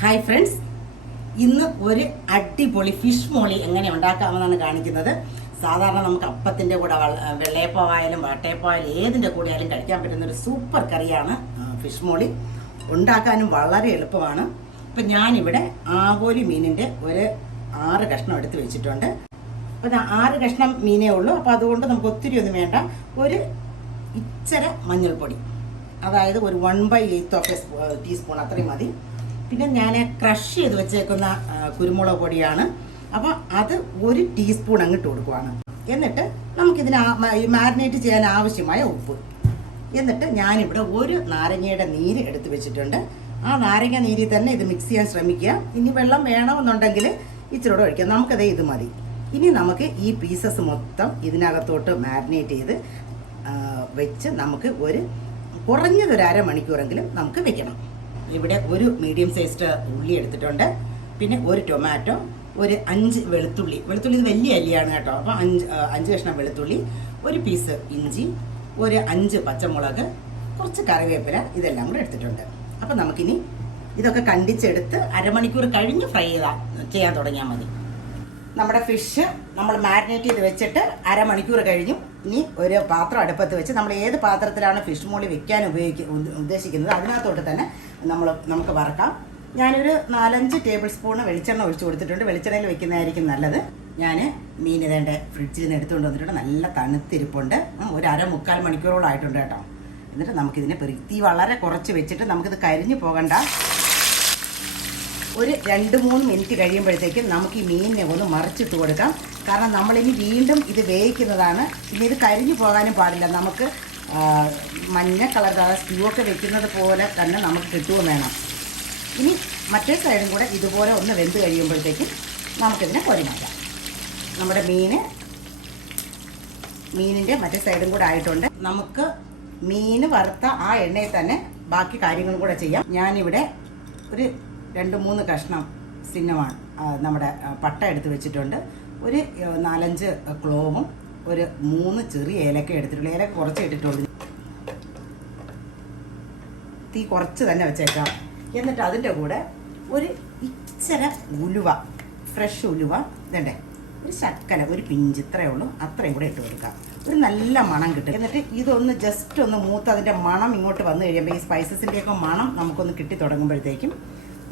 Hi friends ഇന്ന് ഒരു അടിപൊളി ഫിഷ് മോളി എങ്ങനെ ഉണ്ടാക്കാമെന്നാണ് കാണിക്കുന്നത്. സാധാരണ നമുക്ക് അപ്പത്തിന്റെ കൂടെ വള്ള- വെള്ളയപ്പമായാലും വട്ടയപ്പമായാലും ഏതിന്റെ കൂടെ ആയാലും കഴിക്കാൻ പറ്റുന്ന ഒരു സൂപ്പർ കറിയാണ് ഫിഷ് മോളി. ഉണ്ടാക്കാനും വളരെ എളുപ്പമാണ്. ഇപ്പം ഞാനിവിടെ ആവോലി മീനിന്റെ ഒരു ആറ് കഷ്ണം എടുത്ത് വെച്ചിട്ടുണ്ട്. അപ്പം ആറ് കഷ്ണം മീനേ ഉള്ളൂ. അപ്പോൾ അതുകൊണ്ട് നമുക്ക് ഒത്തിരി ഒന്നും വേണ്ട. ഒരു ഇച്ചര മഞ്ഞൾപ്പൊടി. അതായത് ഒരു one by eight of teaspoon അത്രയും മതി. പിന്നെ ഞാൻ ക്രഷ് ചെയ്ത് വെച്ചേക്കുന്ന കുരുമുളക് പൊടിയാണ്. അപ്പോൾ അത് ഒരു ടീസ്പൂൺ അങ്ങിട്ട് കൊടുക്കുവാണ്. എന്നിട്ട് നമുക്കിതിന് മാരിനേറ്റ് ചെയ്യാൻ ആവശ്യമായ ഉപ്പ്. എന്നിട്ട് ഞാനിവിടെ ഒരു നാരങ്ങയുടെ നീര് എടുത്ത് വെച്ചിട്ടുണ്ട്. ആ നാരങ്ങ നീരിൽ തന്നെ ഇത് മിക്സ് ചെയ്യാൻ ശ്രമിക്കുക. ഇനി വെള്ളം വേണമെന്നുണ്ടെങ്കിൽ ഇച്ചിരൂടെ ഒഴിക്കാം. നമുക്കതേ ഇത് മതി. ഇനി നമുക്ക് ഈ പീസസ് മൊത്തം ഇതിനകത്തോട്ട് മാരിനേറ്റ് ചെയ്ത് വെച്ച് നമുക്ക് ഒരു കുറഞ്ഞതൊരു അരമണിക്കൂറെങ്കിലും നമുക്ക് വെക്കണം. ഇവിടെ ഒരു മീഡിയം സൈസ്ഡ് ഉള്ളി എടുത്തിട്ടുണ്ട്. പിന്നെ ഒരു ടൊമാറ്റോ ഒരു അഞ്ച് വെളുത്തുള്ളി. വെളുത്തുള്ളി ഇത് വലിയ അല്ലിയാണ് കേട്ടോ. അപ്പോൾ അഞ്ച് അഞ്ച് കഷ്ണം വെളുത്തുള്ളി ഒരു പീസ് ഇഞ്ചി ഒരു അഞ്ച് പച്ചമുളക് കുറച്ച് കറിവേപ്പില ഇതെല്ലാം കൂടെ എടുത്തിട്ടുണ്ട്. അപ്പം നമുക്കിനി ഇതൊക്കെ കണ്ടിച്ചെടുത്ത് അരമണിക്കൂർ കഴിഞ്ഞ് ഫ്രൈ ചെയ്താൽ ചെയ്യാൻ തുടങ്ങിയാൽ മതി. നമ്മുടെ ഫിഷ് നമ്മൾ മാരിനേറ്റ് ചെയ്ത് വെച്ചിട്ട് അരമണിക്കൂർ കഴിഞ്ഞു. ഇനി ഒരു പാത്രം അടുപ്പത്ത് വെച്ച് നമ്മൾ ഏത് പാത്രത്തിലാണ് ഫിഷ് മോളി വെക്കാൻ ഉപയോഗിക്കുക ഉദ്ദേശിക്കുന്നത് അതിനകത്തോട്ട് തന്നെ നമ്മൾ നമുക്ക് വറക്കാം. ഞാനൊരു നാലഞ്ച് ടേബിൾ സ്പൂൺ വെളിച്ചെണ്ണ ഒഴിച്ചു കൊടുത്തിട്ടുണ്ട്. വെളിച്ചെണ്ണയിൽ വെക്കുന്നതായിരിക്കും നല്ലത്. ഞാൻ മീൻ ഇതേണ്ട ഫ്രിഡ്ജിൽ നിന്ന് എടുത്തുകൊണ്ട് വന്നിട്ടുണ്ട്. നല്ല തണുത്തിരിപ്പുണ്ട്. ഒരു അര മുക്കാൽ മണിക്കൂറോളം ആയിട്ടുണ്ട് കേട്ടോ. എന്നിട്ട് നമുക്കിതിനെ പെരുക്കി തീ വളരെ കുറച്ച് വെച്ചിട്ട് നമുക്കിത് കരിഞ്ഞു പോകണ്ട. ഒരു രണ്ട് മൂന്ന് മിനിറ്റ് കഴിയുമ്പോഴത്തേക്കും നമുക്ക് ഈ മീനിനെ ഒന്ന് മറിച്ചിട്ട് കൊടുക്കാം. കാരണം നമ്മളിനി വീണ്ടും ഇത് വേവിക്കുന്നതാണ്. ഇനി ഇത് കരിഞ്ഞു പോകാനും പാടില്ല. നമുക്ക് മഞ്ഞ കളർ സ്റ്റൂ ഒക്കെ വെക്കുന്നത് പോലെ തന്നെ നമുക്ക് കിട്ടുകയും വേണം. ഇനി മറ്റേ സൈഡും കൂടെ ഇതുപോലെ ഒന്ന് വെന്ത് കഴിയുമ്പോഴത്തേക്കും നമുക്കിതിനെ കോരി മാറ്റാം നമ്മുടെ മീൻ മീനിന്റെ മറ്റേ സൈഡും കൂടെ ആയിട്ടുണ്ട്. നമുക്ക് മീൻ വറുത്ത ആ എണ്ണയിൽ തന്നെ ബാക്കി കാര്യങ്ങളും കൂടെ ചെയ്യാം. ഞാനിവിടെ ഒരു രണ്ട് മൂന്ന് കഷ്ണം സിന്നമാണ് നമ്മുടെ പട്ട എടുത്ത് വെച്ചിട്ടുണ്ട്. ഒരു നാലഞ്ച് ക്ലോവും ഒരു മൂന്ന് ചെറിയ ഏലക്ക എടുത്തിട്ടുള്ളൂ. ഏലക്ക കുറച്ച് ഇട്ടിട്ടുള്ളൂ. തീ കുറച്ച് തന്നെ വെച്ചേക്കാം. എന്നിട്ട് അതിന്റെ കൂടെ ഒരു ഇച്ചര ഉലുവ ഫ്രഷ് ഉലുവ ഇതണ്ടേ ഒരു ശക്കല ഒരു പിഞ്ച് ഇത്രയേ ഉള്ളൂ. അത്രയും കൂടെ ഇട്ട് കൊടുക്കാം. ഒരു നല്ല മണം കിട്ടും. എന്നിട്ട് ഇതൊന്ന് ജസ്റ്റ് ഒന്ന് മൂത്ത് അതിന്റെ മണം ഇങ്ങോട്ട് വന്നു കഴിയുമ്പോൾ ഈ സ്പൈസസിന്റെയൊക്കെ മണം നമുക്കൊന്ന് കിട്ടി തുടങ്ങുമ്പോഴത്തേക്കും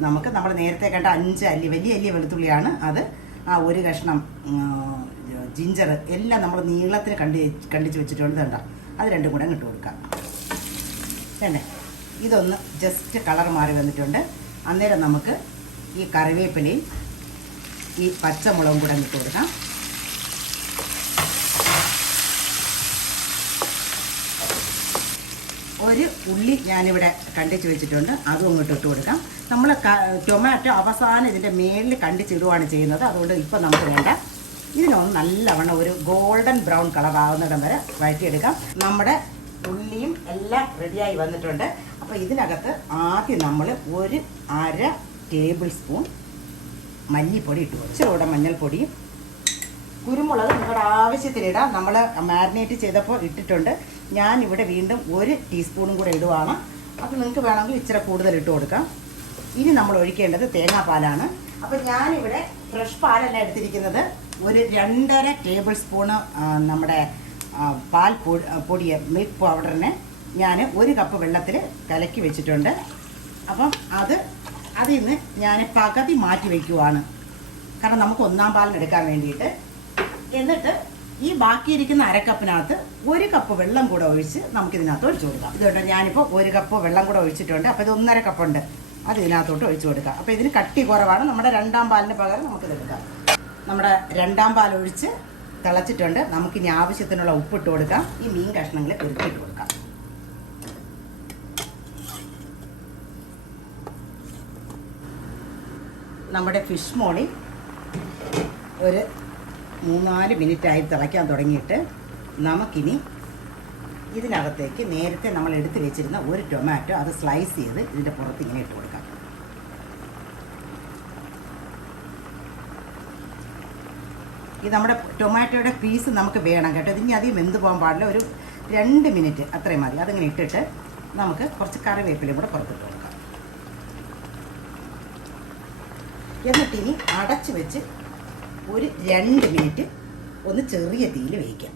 നമുക്ക് നമ്മൾ നേരത്തെ കണ്ട അഞ്ച് അല്ലി വലിയ അല്ലി വെളുത്തുള്ളിയാണ് അത്. ആ ഒരു കഷ്ണം ജിഞ്ചർ എല്ലാം നമ്മൾ നീളത്തിന് കണ്ടി കണ്ടിച്ച് വെച്ചിട്ടുണ്ട് കണ്ട. അത് രണ്ടും കൂടെ ഇട്ട് കൊടുക്കാം. തന്നെ ഇതൊന്ന് ജസ്റ്റ് കളർ മാറി വന്നിട്ടുണ്ട്. അന്നേരം നമുക്ക് ഈ കറിവേപ്പിലയും ഈ പച്ചമുളകും കൂടെ ഇട്ട് കൊടുക്കാം. ഒരു ഉള്ളി ഞാനിവിടെ കണ്ടിച്ച് വെച്ചിട്ടുണ്ട്. അതും അങ്ങോട്ട് ഇട്ട് കൊടുക്കാം. നമ്മൾ ടൊമാറ്റോ അവസാനം ഇതിന്റെ മേളിൽ കണ്ടിച്ചിടുകയാണ് ചെയ്യുന്നത്. അതുകൊണ്ട് ഇപ്പം നമുക്ക് വേണ്ട ഇതിനൊന്ന് നല്ലവണ്ണം ഒരു ഗോൾഡൻ ബ്രൗൺ കളർ ആവുന്നിടം വരെ വഴറ്റിയെടുക്കാം. നമ്മുടെ ഉള്ളിയും എല്ലാം റെഡിയായി വന്നിട്ടുണ്ട്. അപ്പോൾ ഇതിനകത്ത് ആദ്യം നമ്മൾ ഒരു അര ടേബിൾ സ്പൂൺ മല്ലിപ്പൊടി ഇട്ടു. ഇച്ചിരൂടെ ഇച്ചിരി മഞ്ഞൾപ്പൊടിയും കുരുമുളക് നിങ്ങളുടെ ആവശ്യത്തിന് ഇടാം നമ്മൾ മാരിനേറ്റ് ചെയ്തപ്പോൾ ഇട്ടിട്ടുണ്ട്. ഞാൻ ഇവിടെ വീണ്ടും ഒരു ടീസ്പൂണും കൂടെ ഇടുവാണ്. അത് നിങ്ങൾക്ക് വേണമെങ്കിൽ ഇച്ചിരി കൂടുതൽ ഇട്ട് കൊടുക്കാം. ഇനി നമ്മൾ ഒഴിക്കേണ്ടത് തേങ്ങാപ്പാലാണ്. അപ്പോൾ ഞാനിവിടെ ഫ്രഷ് പാലല്ല എടുത്തിരിക്കുന്നത്. ഒരു രണ്ടര ടേബിൾ സ്പൂണ് നമ്മുടെ പാൽ പൊടി പൊടിയ മിൽക്ക് പൗഡറിനെ ഞാൻ ഒരു കപ്പ് വെള്ളത്തിൽ കലക്കി വെച്ചിട്ടുണ്ട്. അപ്പം അത് അതിൽ നിന്ന് ഞാൻ പകുതി മാറ്റി വയ്ക്കുവാണ് കാരണം നമുക്ക് ഒന്നാം പാലിന് എടുക്കാൻ വേണ്ടിയിട്ട്. എന്നിട്ട് ഈ ബാക്കിയിരിക്കുന്ന അരക്കപ്പിനകത്ത് ഒരു കപ്പ് വെള്ളം കൂടെ ഒഴിച്ച് നമുക്കിതിനകത്ത് ഒഴിച്ചു കൊടുക്കാം. ഇതുകൊണ്ട് ഞാനിപ്പോൾ ഒരു കപ്പ് വെള്ളം കൂടെ ഒഴിച്ചിട്ടുണ്ട്. അപ്പോൾ ഇത് ഒന്നര കപ്പുണ്ട് അത് ഇതിനകത്തോട്ട് ഒഴിച്ചു കൊടുക്കാം അപ്പോൾ ഇതിന് കട്ടി കുറവാണ്. നമ്മുടെ രണ്ടാം പാലിന് പകരം നമുക്ക് എടുക്കാം. നമ്മുടെ രണ്ടാം പാൽ ഒഴിച്ച് തിളച്ചിട്ടുണ്ട്. നമുക്കിനി ആവശ്യത്തിനുള്ള ഉപ്പിട്ട് കൊടുക്കാം. ഈ മീൻ കഷ്ണങ്ങൾ പെരുക്കിയിട്ട് കൊടുക്കാം. നമ്മുടെ ഫിഷ് മോളി ഒരു മൂന്നാൽ മിനിറ്റായി തിളയ്ക്കാൻ തുടങ്ങിയിട്ട് നമുക്കിനി ഇതിനകത്തേക്ക് നേരത്തെ നമ്മൾ എടുത്തു വെച്ചിരുന്ന ഒരു ടൊമാറ്റോ അത് സ്ലൈസ് ചെയ്ത് ഇതിന്റെ പുറത്ത് ഇങ്ങനെ ഇട്ട് കൊടുക്കാം. ഇത് നമ്മുടെ ടൊമാറ്റോയുടെ പീസ് നമുക്ക് വേണം കേട്ടോ. ഇതിനി അധികം വെന്ത് പോകാൻ പാടില്ല. ഒരു രണ്ട് മിനിറ്റ് അത്രയും മതി. അതിങ്ങനെ ഇട്ടിട്ട് നമുക്ക് കുറച്ച് കറിവേപ്പിലയും കൂടെ പുറത്തിട്ട് കൊടുക്കാം. എന്നിട്ട് ഇനി അടച്ചു വെച്ച് ഒരു രണ്ട് മിനിറ്റ് ഒന്ന് ചെറിയ തീയിൽ വേവിക്കാം.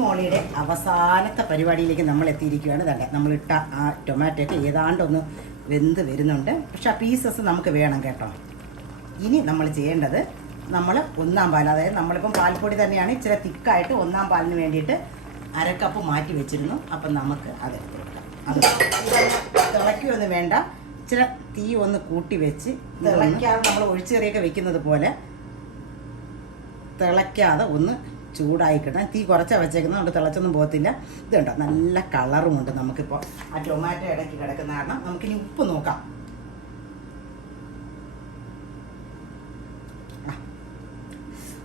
മോളിയുടെ അവസാനത്തെ പരിപാടിയിലേക്ക് നമ്മൾ എത്തിയിരിക്കുകയാണ്. തന്നെ നമ്മളിട്ട ആ ടൊമാറ്റോ ഒക്കെ ഏതാണ്ട് ഒന്ന് വെന്ത് വരുന്നുണ്ട്. പക്ഷെ ആ പീസസ് നമുക്ക് വേണം കേട്ടോ. ഇനി നമ്മൾ ചെയ്യേണ്ടത് നമ്മൾ ഒന്നാം പാൽ അതായത് നമ്മളിപ്പം പാൽപ്പൊടി തന്നെയാണ് ഇച്ചിരി തിക്കായിട്ട് ഒന്നാം പാലിന് വേണ്ടിയിട്ട് അരക്കപ്പ് മാറ്റി വെച്ചിരുന്നു. അപ്പം നമുക്ക് അതെടുത്ത് വെക്കാം അത് തിളയ്ക്കൊന്നും വേണ്ട. ഇച്ചിരി തീ ഒന്ന് കൂട്ടി വെച്ച് തിളയ്ക്കാതെ നമ്മൾ ഒഴിച്ചെറിയൊക്കെ വെക്കുന്നത് പോലെ തിളയ്ക്കാതെ ഒന്ന് ചൂടായി കിട്ടണം തീ കുറച്ചാണ് വെച്ചേക്കുന്നത് കൊണ്ട് തിളച്ചൊന്നും പോകത്തില്ല. ഇതുണ്ടോ? നല്ല കളറുമുണ്ട് നമുക്കിപ്പോൾ ആ ടൊമാറ്റോ ഇടയ്ക്ക് കിടക്കുന്ന കാരണം നമുക്കിനി ഉപ്പ് നോക്കാം.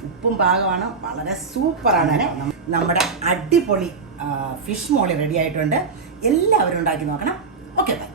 ഉപ്പും പാകമാണ്. വളരെ സൂപ്പറാണ്. നമ്മുടെ അടിപൊളി ഫിഷ് മോളി റെഡി ആയിട്ടുണ്ട്. എല്ലാവരും ഉണ്ടാക്കി നോക്കണം. Okay bye.